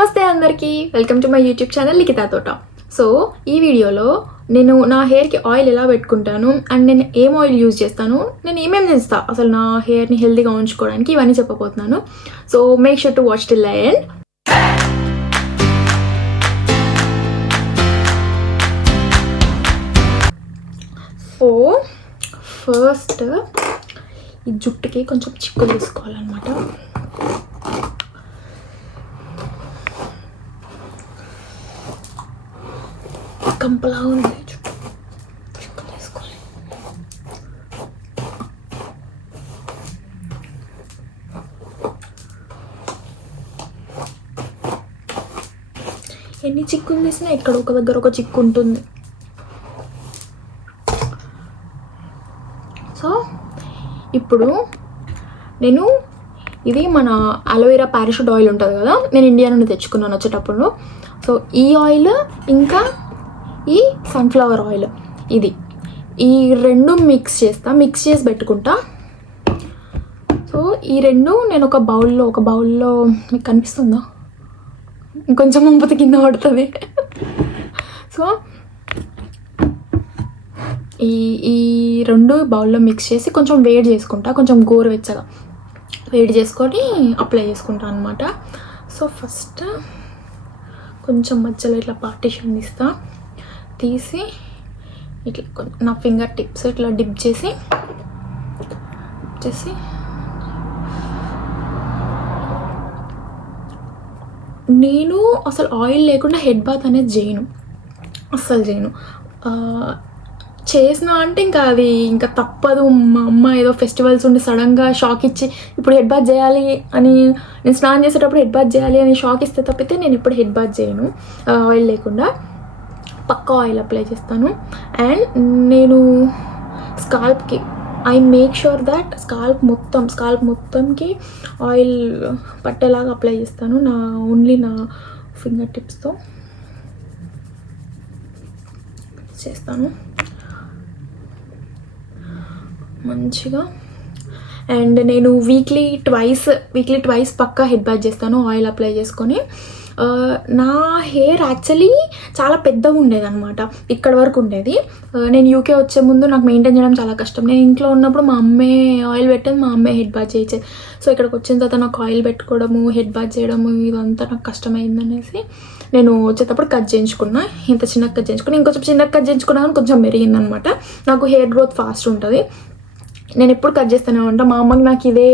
నమస్తే అందరికీ, welcome to my YouTube channel Likhita తోట. సో ఈ వీడియోలో నేను నా హెయిర్కి ఆయిల్ ఎలా పెట్టుకుంటాను అండ్ నేను ఏం ఆయిల్ యూజ్ చేస్తాను, నేను ఏమేమి చేస్తాను అసలు నా హెయిర్ని హెల్తీగా ఉంచుకోవడానికి ఇవన్నీ చెప్పబోతున్నాను. So make sure to watch till the end. So first ఈ జుట్టుకి కొంచెం చిక్కులు తీసుకోవాలన్నమాట. కంపలా ఉంది చుట్టూ, చిక్కులు తీసుకోవాలి. ఎన్ని చిక్కులు తీసినా ఇక్కడ ఒక దగ్గర ఒక చిక్కు ఉంటుంది. సో ఇప్పుడు నేను ఇది మన అలోవెరా పారాషూట్ ఆయిల్ ఉంటుంది కదా, నేను ఇండియా నుండి తెచ్చుకున్నాను వచ్చేటప్పుడు. సో ఈ ఆయిల్ ఇంకా ఈ సన్ఫ్లవర్ ఆయిల్, ఈ రెండు మిక్స్ చేసి పెట్టుకుంటా. సో ఈ రెండు నేను ఒక బౌల్లో మీకు కనిపిస్తుందా, ఇంకొంచెం ముంపతి కింద పడుతుంది. సో ఈ రెండు బౌల్లో మిక్స్ చేసి కొంచెం వేడి చేసుకుంటా, కొంచెం గోరువెచ్చగా వేడి చేసుకొని అప్లై చేసుకుంటా అనమాట. సో ఫస్ట్ కొంచెం మధ్యలో ఇట్లా పార్టిషన్ తీసి ఇట్లా నా ఫింగర్ టిప్స్ ఇట్లా డిప్ చేసి నేను అసలు ఆయిల్ లేకుండా హెడ్ బాత్ అనేది అస్సలు చేయను. చేసిన అంటే ఇంకా తప్పదు. మా అమ్మ ఏదో ఫెస్టివల్స్ ఉండి సడన్గా షాక్ ఇచ్చి ఇప్పుడు హెడ్ బాత్ చేయాలి అని, నేను స్నానం చేసేటప్పుడు హెడ్ బాత్ చేయాలి అని షాక్ ఇస్తే తప్పితే నేను ఇప్పుడు హెడ్ బాత్ చేయను ఆయిల్ లేకుండా. పక్కా ఆయిల్ అప్లై చేస్తాను. అండ్ నేను స్కాల్ప్కి I make sure that scalp మొత్తంకి ఆయిల్ పట్టేలాగా అప్లై చేస్తాను. ఓన్లీ నా ఫింగర్ టిప్స్తో చేస్తాను మంచిగా. అండ్ నేను వీక్లీ ట్వైస్ పక్కా హెడ్ బాత్ చేస్తాను ఆయిల్ అప్లై చేసుకొని. నా హెయిర్ యాక్చువల్లీ చాలా పెద్దగా ఉండేదన్నమాట, ఇక్కడ వరకు ఉండేది. నేను యూకే వచ్చే ముందు నాకు మెయింటైన్ చేయడం చాలా కష్టం. నేను ఇంట్లో ఉన్నప్పుడు మా అమ్మే ఆయిల్ పెట్టేది, మా అమ్మే హెడ్ బాత్ చేయించేది. సో ఇక్కడికి వచ్చిన తర్వాత నాకు ఆయిల్ పెట్టుకోవడము, హెడ్ బాత్ చేయడము ఇదంతా నాకు కష్టమైందనేసి నేను వచ్చేటప్పుడు కట్ చేయించుకున్నా. ఇంత చిన్నగా కట్ చేయించుకున్నా, ఇంకొంచెం చిన్నగా కట్ చేయించుకున్నా కానీ కొంచెం మెరిగిందనమాట. నాకు హెయిర్ గ్రోత్ ఫాస్ట్ ఉంటుంది. నేను ఎప్పుడు కట్ చేస్తూనే ఉంటా. మా అమ్మకి నాకు ఇదే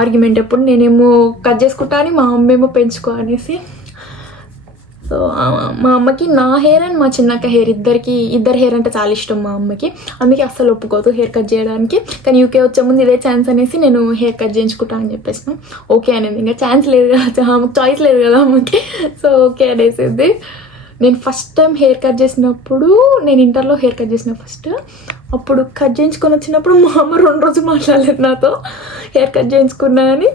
ఆర్గ్యుమెంట్, ఎప్పుడు నేనేమో కట్ చేసుకుంటా అని, మా అమ్మ ఏమో పెంచుకో అనేసి. సో మా అమ్మకి నా హెయిర్ అండ్ మా చిన్నక్క హెయిర్ ఇద్దరు హెయిర్ అంటే చాలా ఇష్టం మా అమ్మకి. అందుకే అస్సలు ఒప్పుకోదు హెయిర్ కట్ చేయడానికి. కానీ యూకే వచ్చే ముందు ఇదే ఛాన్స్ అనేసి నేను హెయిర్ కట్ చేయించుకుంటా అని చెప్పేసిన. ఓకే అనేది, ఇంకా ఛాన్స్ లేదు కదా, చాయిస్ లేదు కదా అమ్మకి. సో ఓకే అనేసింది. నేను ఫస్ట్ టైం హెయిర్ కట్ చేసినప్పుడు, నేను ఇంటర్లో హెయిర్ కట్ చేసిన అప్పుడు కట్ చేయించుకొని వచ్చినప్పుడు మా అమ్మ 2 రోజులు మాట్లాడలేదు నాతో హెయిర్ కట్ చేయించుకున్నా అని.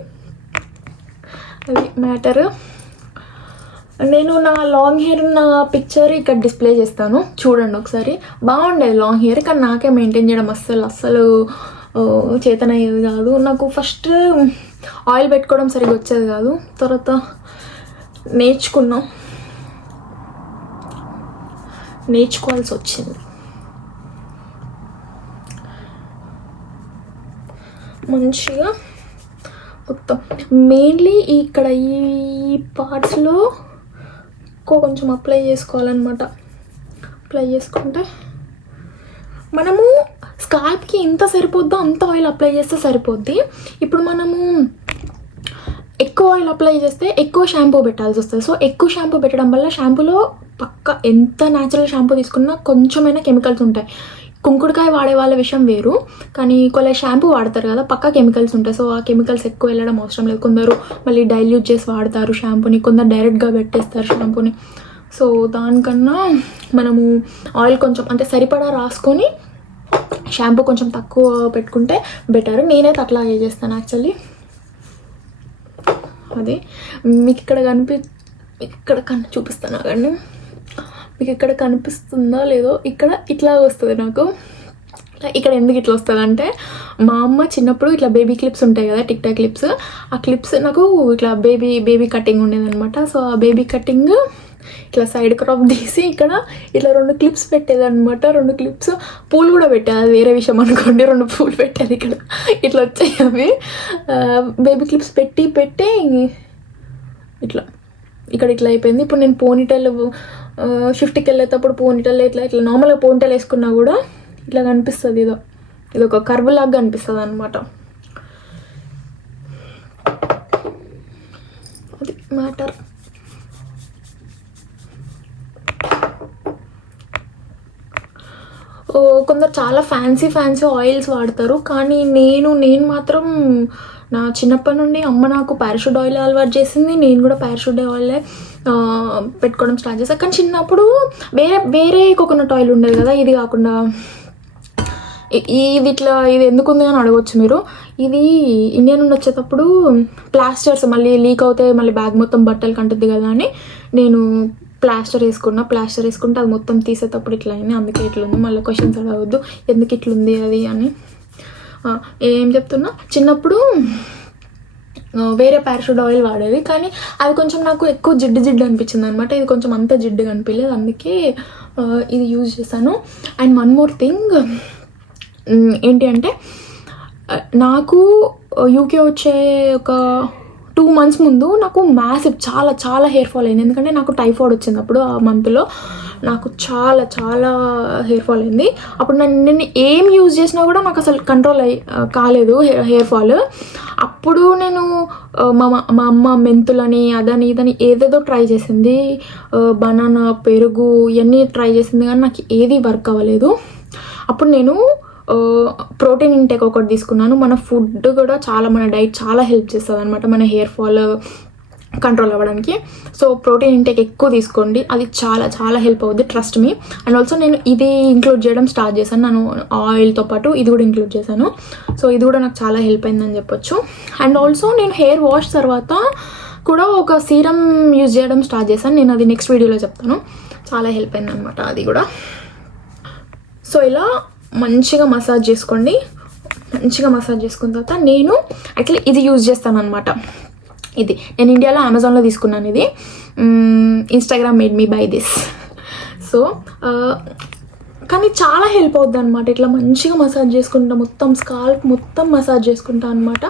అది మ్యాటర్. నేను నా లాంగ్ హెయిర్ నా పిక్చర్ ఇక్కడ డిస్ప్లే చేస్తాను, చూడండి ఒకసారి. బాగుండేది లాంగ్ హెయిర్, కానీ నాకే మెయింటైన్ చేయడం అస్సలు చేతనయ్యేది కాదు. నాకు ఫస్ట్ ఆయిల్ పెట్టుకోవడం సరిగ్గా వచ్చేది కాదు. తర్వాత నేర్చుకోవాల్సి వచ్చింది మంచిగా మొత్తం. మెయిన్లీ ఇక్కడ ఈ పార్ట్స్లో కొంచెం అప్లై చేసుకోవాలన్నమాట. అప్లై చేసుకుంటే మనము స్కాల్ప్కి ఎంత సరిపోద్దో అంత ఆయిల్ అప్లై చేస్తే సరిపోద్ది. ఇప్పుడు మనము ఎక్కువ ఆయిల్ అప్లై చేస్తే ఎక్కువ షాంపూ పెట్టాల్సి వస్తుంది. సో ఎక్కువ షాంపూ పెట్టడం వల్ల షాంపూలో పక్క ఎంత న్యాచురల్ షాంపూ తీసుకున్నా కొంచెమైనా కెమికల్స్ ఉంటాయి. కుంకుడుకాయ వాడే వాళ్ళ విషయం వేరు, కానీ కొన్ని షాంపూ వాడతారు కదా, పక్కా కెమికల్స్ ఉంటాయి. సో ఆ కెమికల్స్ ఎక్కువ వెళ్ళడం అవసరం లేదు. కొందరు మళ్ళీ డైల్యూట్ చేసి వాడతారు షాంపూని, కొందరు డైరెక్ట్గా పెట్టేస్తారు షాంపూని. సో దానికన్నా మనము ఆయిల్ కొంచెం అంటే సరిపడా రాసుకొని షాంపూ కొంచెం తక్కువ పెట్టుకుంటే బెటర్. నేనైతే అట్లాగే చేస్తాను యాక్చువల్లీ. అది మీకు ఇక్కడ చూపిస్తాను కానీ, మీకు ఇక్కడ కనిపిస్తుందా లేదో, ఇక్కడ ఇట్లా వస్తుంది నాకు ఇక్కడ ఎందుకు ఇట్లా వస్తుందంటే మా అమ్మ చిన్నప్పుడు ఇట్లా బేబీ క్లిప్స్ ఉంటాయి కదా, టిక్ టాక్ క్లిప్స్, ఆ క్లిప్స్ నాకు ఇట్లా బేబీ కటింగ్ ఉండేదన్నమాట. సో ఆ బేబీ కటింగ్ ఇట్లా సైడ్ క్రాప్ తీసి ఇక్కడ ఇట్లా 2 క్లిప్స్ పెట్టేదన్నమాట. 2 క్లిప్స్, పూలు కూడా పెట్టేది, అది వేరే విషయం అనుకోండి. 2 పూలు పెట్టేది ఇక్కడ, ఇట్లా వచ్చాయి అవి. బేబీ క్లిప్స్ పెట్టి ఇట్లా ఇక్కడ ఇట్లా అయిపోయింది. ఇప్పుడు నేను పోనీటైల్ షిఫ్ట్కి వెళ్ళేటప్పుడు పోనీటైల్ ఇట్లా నార్మల్గా పోనీటైల్ వేసుకున్నా కూడా ఇట్లా కనిపిస్తుంది, ఇది ఒక కర్వ్ లాగా కనిపిస్తుంది అనమాట. అది మ్యాటర్. కొందరు చాలా ఫ్యాన్సీ ఆయిల్స్ వాడతారు, కానీ నేను మాత్రం నా చిన్నప్పటి నుండి అమ్మ నాకు పారాషూట్ ఆయిల్ అలవాటు చేసింది. నేను కూడా పారాషూట్ ఆయిలే పెట్టుకోవడం స్టార్ట్ చేశాను. కానీ చిన్నప్పుడు వేరే కోకోనట్ ఆయిల్ ఉండేది కదా, ఇది కాకుండా ఇది ఎందుకు ఉంది అని అడగవచ్చు మీరు. ఇది ఇండియా నుండి వచ్చేటప్పుడు ప్లాస్టర్స్ మళ్ళీ లీక్ అవుతే మళ్ళీ బ్యాగ్ మొత్తం బట్టలు కంటుద్ది కదా అని నేను ప్లాస్టర్ వేసుకుంటే అది మొత్తం తీసేటప్పుడు ఇట్లా అయింది. అందుకే ఇట్లుంది. మళ్ళీ క్వశ్చన్స్ అడగవద్దు ఎందుకు ఇట్లుంది అది అని. ఏం చెప్తున్నా, చిన్నప్పుడు వేరే పారాషూట్ ఆయిల్ వాడేది, కానీ అది కొంచెం నాకు ఎక్కువ జిడ్డు అనిపించింది అనమాట. ఇది కొంచెం అంత జిడ్డుగా అనిపించలేదు, అందుకే ఇది యూజ్ చేశాను. అండ్ వన్ మోర్ థింగ్ ఏంటి అంటే, నాకు యూకే వచ్చే ఒక 2 months ముందు నాకు మ్యాసివ్ చాలా హెయిర్ ఫాల్ అయింది. ఎందుకంటే నాకు టైఫాయిడ్ వచ్చింది అప్పుడు. ఆ మంత్లో నాకు చాలా హెయిర్ ఫాల్ అయింది. అప్పుడు నేను ఏం యూజ్ చేసినా కూడా నాకు అసలు కంట్రోల్ కాలేదు హెయిర్ ఫాల్. అప్పుడు నేను మా అమ్మ మెంతులని అదని ఇదని ఏదేదో ట్రై చేసింది, బనానా, పెరుగు ఇవన్నీ ట్రై చేసింది, కానీ నాకు ఏది వర్క్ అవ్వలేదు. అప్పుడు నేను ప్రోటీన్ ఇంటేక్ ఒకటి తీసుకున్నాను. మన ఫుడ్ కూడా మన డైట్ చాలా హెల్ప్ చేస్తుంది అనమాట మన హెయిర్ ఫాల్ కంట్రోల్ అవ్వడానికి. సో ప్రోటీన్ ఇంటేక్ ఎక్కువ తీసుకోండి, అది చాలా హెల్ప్ అవుద్ది, ట్రస్ట్ మీ. అండ్ ఆల్సో నేను ఇది ఇంక్లూడ్ చేయడం స్టార్ట్ చేశాను. నేను ఆయిల్తో పాటు ఇది కూడా ఇంక్లూడ్ చేశాను. సో ఇది కూడా నాకు చాలా హెల్ప్ అయిందని చెప్పొచ్చు. అండ్ ఆల్సో నేను హెయిర్ వాష్ తర్వాత కూడా ఒక సీరం యూజ్ చేయడం స్టార్ట్ చేశాను. నేను అది నెక్స్ట్ వీడియోలో చెప్తాను. చాలా హెల్ప్ అయింది అనమాట అది కూడా. సో ఇలా మంచిగా మసాజ్ చేసుకోండి. మంచిగా మసాజ్ చేసుకున్న తర్వాత నేను యాక్చువల్లీ ఇది యూజ్ చేస్తాను అనమాట. ఇది నేను ఇండియాలో అమెజాన్లో తీసుకున్నాను. ఇది Instagram made me by this. So కానీ చాలా హెల్ప్ అవుద్ది అనమాట. ఇట్లా మంచిగా మసాజ్ చేసుకుంటా, మొత్తం స్కాల్ప్ మొత్తం మసాజ్ చేసుకుంటా అనమాట.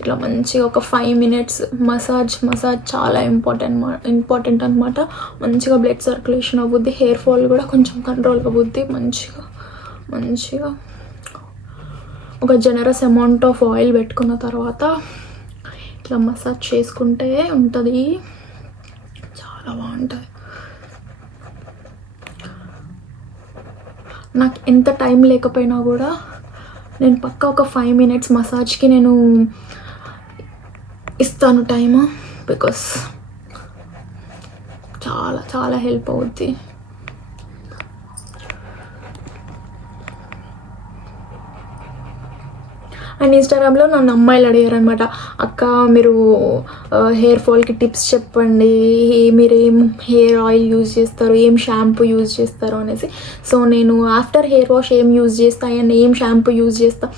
ఇట్లా మంచిగా ఒక 5 minutes మసాజ్ చాలా ఇంపార్టెంట్ అనమాట. మంచిగా బ్లడ్ సర్క్యులేషన్ అవ్వుద్ది, హెయిర్ ఫాల్ కూడా కొంచెం కంట్రోల్ అవ్వుద్ది. మంచిగా ఒక జనరస్ అమౌంట్ ఆఫ్ ఆయిల్ పెట్టుకున్న తర్వాత ఇట్లా మసాజ్ చేసుకుంటే ఉంటుంది, చాలా బాగుంటుంది. నాకు ఎంత టైం లేకపోయినా కూడా నేను పక్కా ఒక 5 minutes మసాజ్కి నేను ఇస్తాను టైము, బికాస్ చాలా హెల్ప్ అవుద్ది. అండ్ ఇన్స్టాగ్రామ్లో నన్ను అమ్మాయిలు అడిగారు అనమాట, అక్క మీరు హెయిర్ ఫాల్కి టిప్స్ చెప్పండి, మీరు ఏం హెయిర్ ఆయిల్ యూజ్ చేస్తారు, ఏం షాంపూ యూజ్ చేస్తారు అనేసి. సో నేను ఆఫ్టర్ హెయిర్ వాష్ ఏం యూజ్ చేస్తా అండ్ ఏం షాంపూ యూజ్ చేస్తా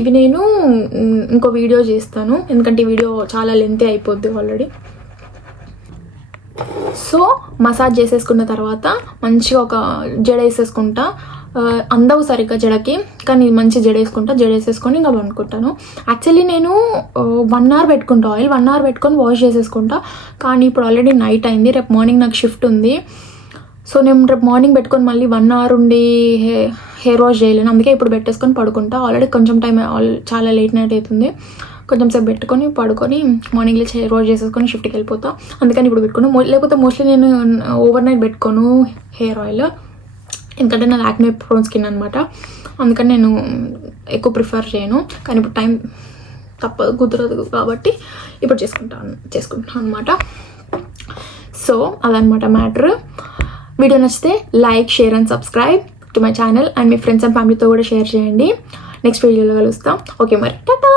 ఇవి నేను ఇంకో వీడియో చేస్తాను, ఎందుకంటే ఈ వీడియో చాలా లెంతీ అయిపోద్ది ఆల్రెడీ. సో మసాజ్ చేసేసుకున్న తర్వాత మంచిగా ఒక జడ వేసేసుకుంటా. అందవు సరిగ్గా జడకి, కానీ మంచి జడేసేసుకొని ఇంకా వండుకుంటాను. యాక్చువల్లీ నేను 1 hour పెట్టుకుంటా ఆయిల్, 1 hour పెట్టుకొని వాష్ చేసేసుకుంటా. కానీ ఇప్పుడు ఆల్రెడీ నైట్ అయింది, రేపు మార్నింగ్ నాకు షిఫ్ట్ ఉంది. సో నేను రేపు మార్నింగ్ పెట్టుకొని మళ్ళీ 1 hour ఉండి హెయిర్ వాష్ చేయలేను, అందుకే ఇప్పుడు పెట్టేసుకొని పడుకుంటా. ఆల్రెడీ కొంచెం టైం చాలా లేట్ నైట్ అవుతుంది, కొంచెం సేపు పెట్టుకొని పడుకొని మార్నింగ్ లేచి హెయిర్ వాష్ చేసేసుకొని షిఫ్ట్కి వెళ్ళిపోతా. అందుకని ఇప్పుడు పెట్టుకోను, లేకపోతే మోస్ట్లీ నేను ఓవర్ నైట్ పెట్టుకోను హెయిర్ ఆయిల్, ఎందుకంటే నాది యాక్నే ప్రోన్ స్కిన్ అనమాట. అందుకని నేను ఎక్కువ ప్రిఫర్ చేయను. కానీ ఇప్పుడు టైం కుదరదు కాబట్టి ఇప్పుడు చేసుకుంటాను అనమాట. సో అదనమాట మ్యాటర్. వీడియో నచ్చితే like, share and subscribe to my channel. And me friends and ఫ్యామిలీతో కూడా షేర్ చేయండి. నెక్స్ట్ వీడియోలో కలుస్తాం. ఓకే మరి, టాటా.